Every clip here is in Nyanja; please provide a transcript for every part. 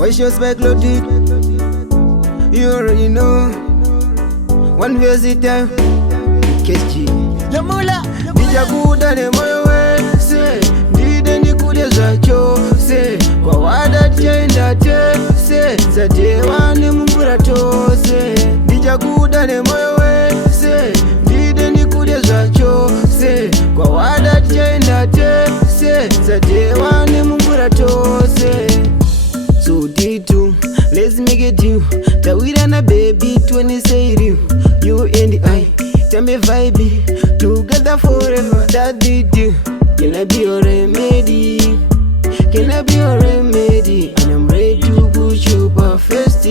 Why she spec loaded? You already know. One visit time. KG. Lamula. Nijakuda ne moyo we se. Ndide nikude zacho se. Kwa wada tienda te se. Zadewa ne mungura to se. Nijakuda ne moyo we se. Ndide nikude zacho se. Kwa wada tienda te se. Zadewa ne mungura to se. So D2, let's make it you. Tawira na baby, 20 say you and I. Tell me vibe, together forever. That did you. Can I be your remedy? Can I be your remedy? And I'm ready to push you perfect.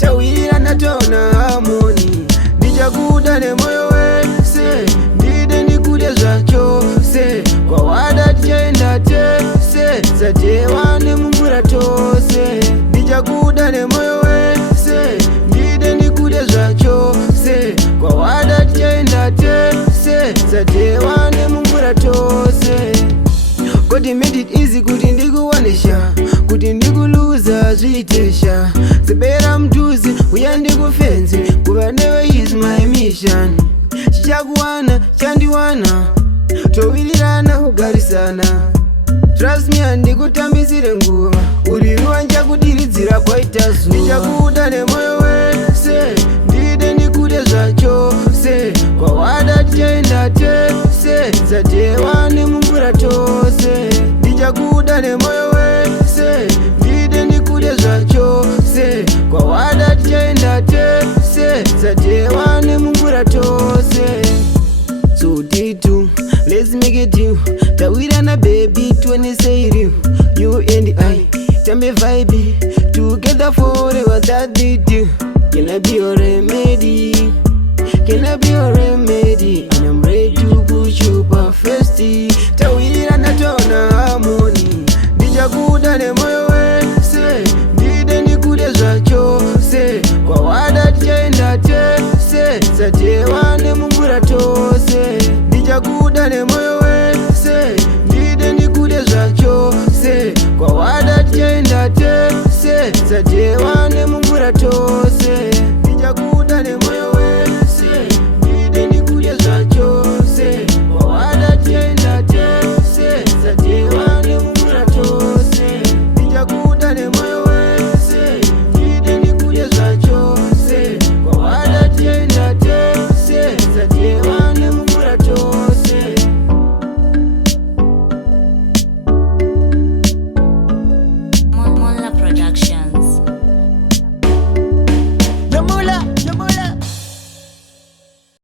Tawira na tona harmony. Nijakuda ne moyo we se. Ndide nikude zacho se. Kwa wada tienda te se. Zadewa ne mungura to se. Nijakuda ne moyo we se. Ndide nikude zacho se. Kwa wada tienda te se. Zadewa ne mungura to se. Kuti made it easy kuti ndikuwanisha. Kuti ndikuluza zviitesha. Zibera mduzi uya ndikufenzi. Kuva never is my mission. Chichakuwana chandiwana. Towirirana kugarisana. Trust me andikutambisire nguva. Uriruwa njakudiridzira kwaita zuva. Nijakuda ne moyo we se. Ndide nikude zvacho se. Kwa wada tienda te se. Zadewa ne mungura to se. Nijakuda ne moyo we se. Ndide nikude zvacho se. Kwa wada tienda te se. Zadewa ne mungura to se. So D2, let's make it you. Tawira na baby, 20 say you and I. Tell me vibe, together forever. That did you. Can I be your remedy? Can I be your remedy? And I'm ready to push you perfect. Tawira na tona harmony. Nijakuda ne moyo we se. Ndide nikude zacho se. Kwa wada tienda te se. Zadewa ne mungura to se. Nijakuda ne moyo we se. Ndide nikude zacho se. Kwa wada tienda te se. Zadewa ne mungura to